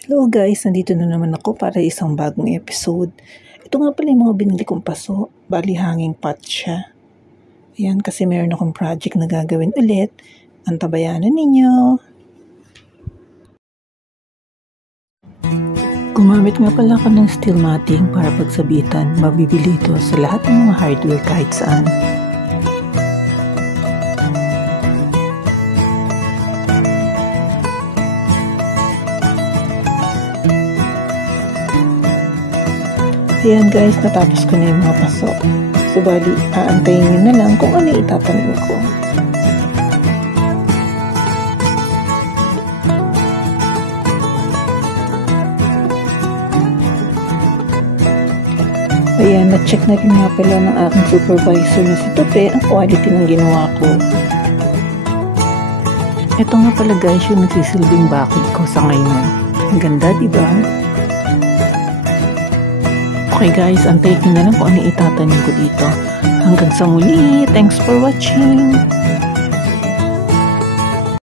Hello guys, nandito na naman ako para isang bagong episode. Ito nga pala yung mga binili kong paso, bali hanging pot siya. Ayan, kasi meron akong project na gagawin ulit. Antabayanan ninyo. Gumamit nga pala ako ng steel matting para pagsabitan. Mabibili ito sa lahat ng mga hardware kahit saan. Ayan guys, natapos ko na yung mga paso. So bali, aantayin nyo na lang kung ano itatanim ko. Ayan, na-check na rin nga pala ng aking supervisor na si Tope ang quality ng ginawa ko. Ito nga pala guys yung nagsisilbing bakod ko sa ngayon. Ang ganda, diba? Okay guys, antayin nyo na lang kung ano itatanim ko dito. Hanggang sa muli, thanks for watching!